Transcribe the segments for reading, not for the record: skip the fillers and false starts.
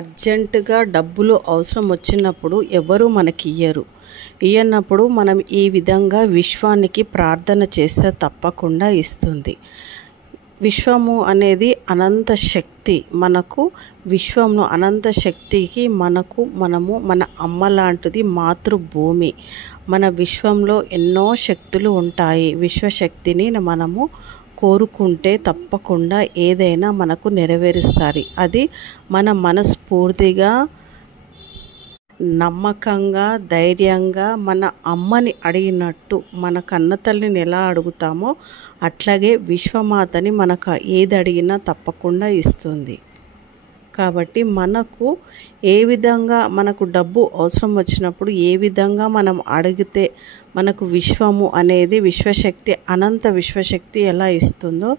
అర్జెంటుగా డబ్బులు అవసరం వచ్చినప్పుడు ఎవరు మనకి ఇయ్యనప్పుడు మనం ఈ విధంగా విశ్వానికి ప్రార్థన చేస్తే తప్పకుండా ఇస్తుంది. విశ్వము అనేది అనంత శక్తి. మనకు విశ్వంలో అనంత శక్తికి మనము మన అమ్మ లాంటిది, మాతృభూమి. మన విశ్వంలో ఎన్నో శక్తులు ఉంటాయి. విశ్వశక్తిని మనము కోరుకుంటే తప్పకుండా ఏదైనా మనకు నెరవేరుస్తారు. అది మన మనస్ఫూర్తిగా, నమ్మకంగా, ధైర్యంగా మన అమ్మని అడిగినట్టు, మన కన్నతల్లిని ఎలా అడుగుతామో అట్లాగే విశ్వమాతని మనకు ఏది అడిగినా తప్పకుండా ఇస్తుంది. కాబట్టి మనకు ఏ విధంగా మనకు డబ్బు అవసరం వచ్చినప్పుడు ఏ విధంగా మనం అడిగితే మనకు విశ్వము అనేది విశ్వశక్తి, అనంత విశ్వశక్తి ఎలా ఇస్తుందో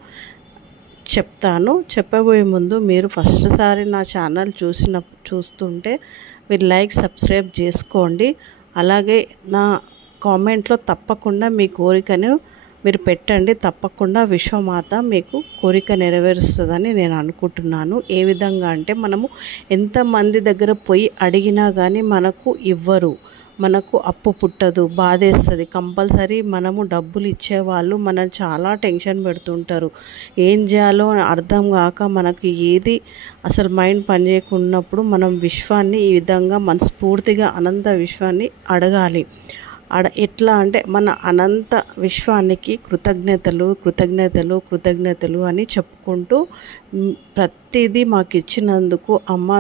చెప్తాను. చెప్పబోయే ముందు మీరు ఫస్ట్ సారి నా ఛానల్ చూస్తుంటే మీరు లైక్, సబ్స్క్రైబ్ చేసుకోండి. అలాగే నా కామెంట్లో తప్పకుండా మీ కోరికను మీరు పెట్టండి. తప్పకుండా విశ్వమాత మీకు కోరిక నెరవేరుస్తుందని నేను అనుకుంటున్నాను. ఏ విధంగా అంటే మనము ఎంతమంది దగ్గర పోయి అడిగినా కానీ మనకు ఇవ్వరు, మనకు అప్పు పుట్టదు, బాధేస్తుంది. కంపల్సరీ మనము డబ్బులు ఇచ్చేవాళ్ళు మనల్ని చాలా టెన్షన్ పెడుతుంటారు. ఏం చేయాలో అర్థం కాక మనకి ఏది అసలు మైండ్ పనిచేయకున్నప్పుడు మనం విశ్వాన్ని ఈ విధంగా మనస్ఫూర్తిగా అనంత విశ్వాన్ని అడగాలి. ఎట్లా అంటే మన అనంత విశ్వానికి కృతజ్ఞతలు కృతజ్ఞతలు కృతజ్ఞతలు అని చెప్పుకుంటూ ప్రతిదీ మాకు ఇచ్చినందుకు అమ్మ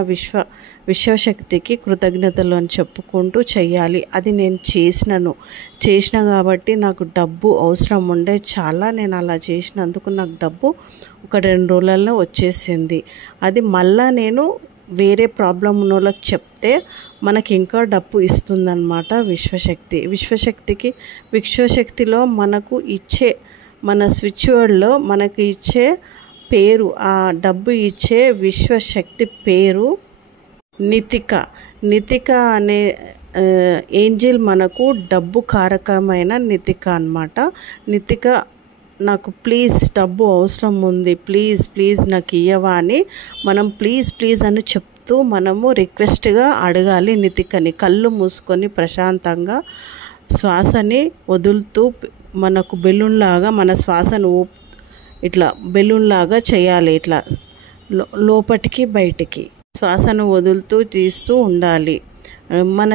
విశ్వశక్తికి కృతజ్ఞతలు అని చెప్పుకుంటూ చెయ్యాలి. అది నేను చేసిన కాబట్టి నాకు డబ్బు అవసరం ఉండే చాలా. నేను అలా చేసినందుకు నాకు డబ్బు ఒక 2 రోజులలో వచ్చేసింది. అది మళ్ళా నేను వేరే ప్రాబ్లం ఉన్న వాళ్ళకి చెప్తే మనకి ఇంకా డబ్బు ఇస్తుందన్నమాట విశ్వశక్తి. విశ్వశక్తిలో మనకు ఇచ్చే మన స్విచ్ వర్డ్లో మనకి ఇచ్చే పేరు, ఆ డబ్బు ఇచ్చే విశ్వశక్తి పేరు నితిక అనే ఏంజిల్ మనకు డబ్బు కారకమైన నితిక అన్నమాట. నితిక నాకు ప్లీజ్ డబ్బు అవసరం ఉంది, ప్లీజ్ నాకు ఇయ్యవా అని మనం ప్లీజ్ అని చెప్తూ మనము రిక్వెస్ట్గా అడగాలి. నితికని కళ్ళు మూసుకొని ప్రశాంతంగా శ్వాసని వదులుతూ మనకు బెలూన్లాగా మన శ్వాసను ఇట్లా బెలూన్లాగా చేయాలి. ఇట్లా లోపటికి బయటికి శ్వాసను వదులుతూ తీస్తూ ఉండాలి. మన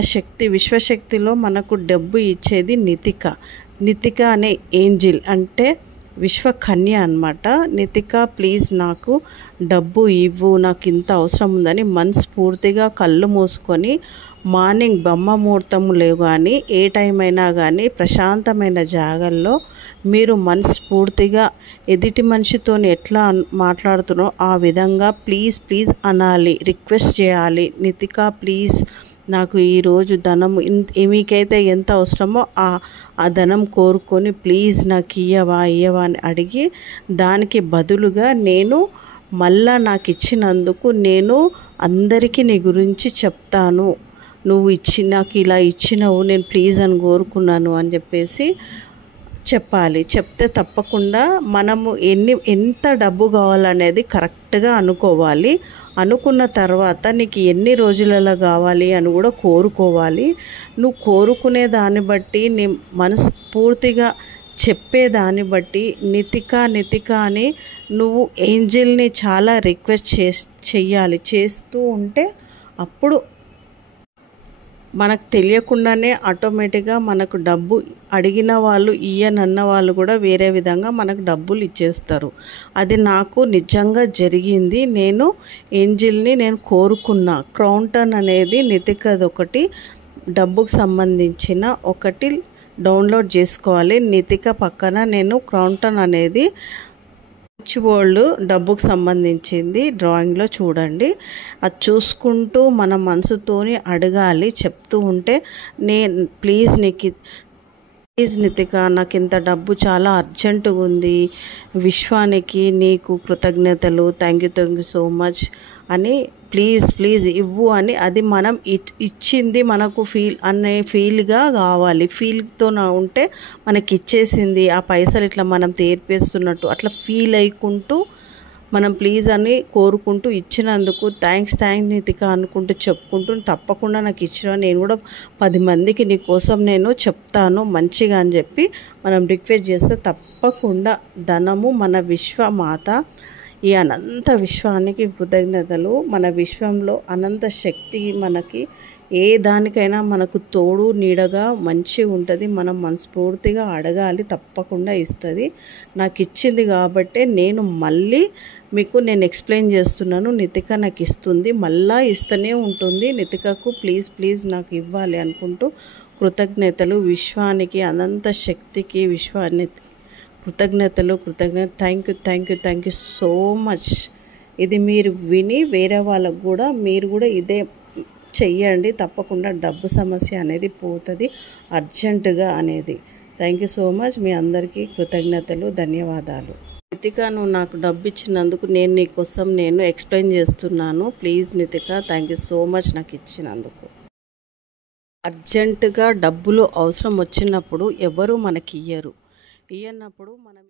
విశ్వశక్తిలో మనకు డబ్బు ఇచ్చేది నితిక అనే ఏంజిల్ అంటే విశ్వకన్య అన్నమాట. నితిక ప్లీజ్ నాకు డబ్బు ఇవ్వు, నాకు ఇంత అవసరం ఉందని మనస్ఫూర్తిగా కళ్ళు మూసుకొని మార్నింగ్ బ్రహ్మముహూర్తంలో కానీ ఏ టైం అయినా కానీ ప్రశాంతమైన జాగల్లో మీరు మనస్ఫూర్తిగా ఎదుటి మనిషితో ఎట్లా మాట్లాడుతున్నారో ఆ విధంగా ప్లీజ్ అనాలి, రిక్వెస్ట్ చేయాలి. నితిక ప్లీజ్ నాకు ఈరోజు ధనము మీకైతే ఎంత అవసరమో ఆ ధనం కోరుకొని ప్లీజ్ నాకు ఇయ్యవా అని అడిగి దానికి బదులుగా నేను మళ్ళా నాకు ఇచ్చినందుకు నేను అందరికీ నీ గురించి చెప్తాను, నువ్వు నాకు ఇలా ఇచ్చినావు, నేను ప్లీజ్ అని కోరుకున్నాను అని చెప్పేసి చెప్పాలి. చెప్తే తప్పకుండా మనము ఎంత డబ్బు కావాలనేది కరెక్ట్గా అనుకోవాలి. అనుకున్న తర్వాత నీకు ఎన్ని రోజులలో కావాలి అని కూడా కోరుకోవాలి. నువ్వు కోరుకునే దాన్ని బట్టి నీ మనస్ఫూర్తిగా చెప్పేదాన్ని బట్టి నితిక అని నువ్వు ఏంజిల్ని చాలా రిక్వెస్ట్ చెయ్యాలి. చేస్తూ ఉంటే అప్పుడు మనకు తెలియకుండానే ఆటోమేటిక్గా మనకు డబ్బు అడిగిన వాళ్ళు ఇయ్యనన్న వాళ్ళు కూడా వేరే విధంగా మనకు డబ్బులు ఇచ్చేస్తారు. అది నాకు నిజంగా జరిగింది. నేను ఏంజిల్ని కోరుకున్నా. క్రౌంటన్ అనేది నితికది ఒకటి డబ్బుకు సంబంధించిన ఒకటి డౌన్లోడ్ చేసుకోవాలి. నితిక పక్కన నేను క్రౌంటన్ అనేది స్విచ్ బోర్డు డబ్బుకు సంబంధించింది డ్రాయింగ్లో చూడండి. అది చూసుకుంటూ మన మనసుతోని అడగాలి. చెప్తూ ఉంటే ప్లీజ్ నితిక నాకు ఇంత డబ్బు చాలా అర్జెంటుగా ఉంది, విశ్వానికి నీకు కృతజ్ఞతలు, థ్యాంక్ యూ సో మచ్ అని ప్లీజ్ ఇవ్వు అని అది మనం ఇచ్చింది మనకు ఫీల్గా కావాలి. ఫీల్తో ఉంటే మనకి ఇచ్చేసింది ఆ పైసలు ఇట్లా మనం తీర్పేస్తున్నట్టు అట్లా ఫీల్ అయ్యుకుంటూ మనం ప్లీజ్ అని కోరుకుంటూ ఇచ్చినందుకు థ్యాంక్స్ నితిక అనుకుంటూ చెప్పుకుంటూ తప్పకుండా నాకు ఇచ్చిన నేను కూడా 10 మందికి నీ కోసం నేను చెప్తాను మంచిగా అని చెప్పి మనం రిక్వెస్ట్ చేస్తే తప్పకుండా ధనము మన విశ్వమాత ఈ అనంత విశ్వానికి కృతజ్ఞతలు. మన విశ్వంలో అనంత శక్తి మనకి ఏ దానికైనా మనకు తోడు నీడగా మంచిగా ఉంటుంది. మనం మనస్ఫూర్తిగా అడగాలి, తప్పకుండా ఇస్తుంది. నాకు ఇచ్చింది కాబట్టే నేను మళ్ళీ మీకు నేను ఎక్స్ప్లెయిన్ చేస్తున్నాను. నితిక నాకు ఇస్తుంది, మళ్ళా ఇస్తూనే ఉంటుంది. నితికకు ప్లీజ్ ప్లీజ్ నాకు ఇవ్వాలి అనుకుంటూ కృతజ్ఞతలు విశ్వానికి, అనంత శక్తికి, విశ్వానికి కృతజ్ఞతలు. Thank you so much. ఇది మీరు విని వేరే వాళ్ళకు కూడా మీరు కూడా ఇదే చెయ్యండి. తప్పకుండా డబ్బు సమస్య అనేది పోతుంది అర్జెంటుగా అనేది. Thank you so much. మీ అందరికీ కృతజ్ఞతలు, ధన్యవాదాలు. నితిక, నువ్వు నాకు డబ్బు ఇచ్చినందుకు నేను నీకోసం నేను ఎక్స్ప్లెయిన్ చేస్తున్నాను. Please నితిక, thank you so much నాకు ఇచ్చినందుకు. అర్జెంటుగా డబ్బులు అవసరం వచ్చినప్పుడు ఎవరు మనకి ఇయ్యరు. ఇయ్యనప్పుడు మనం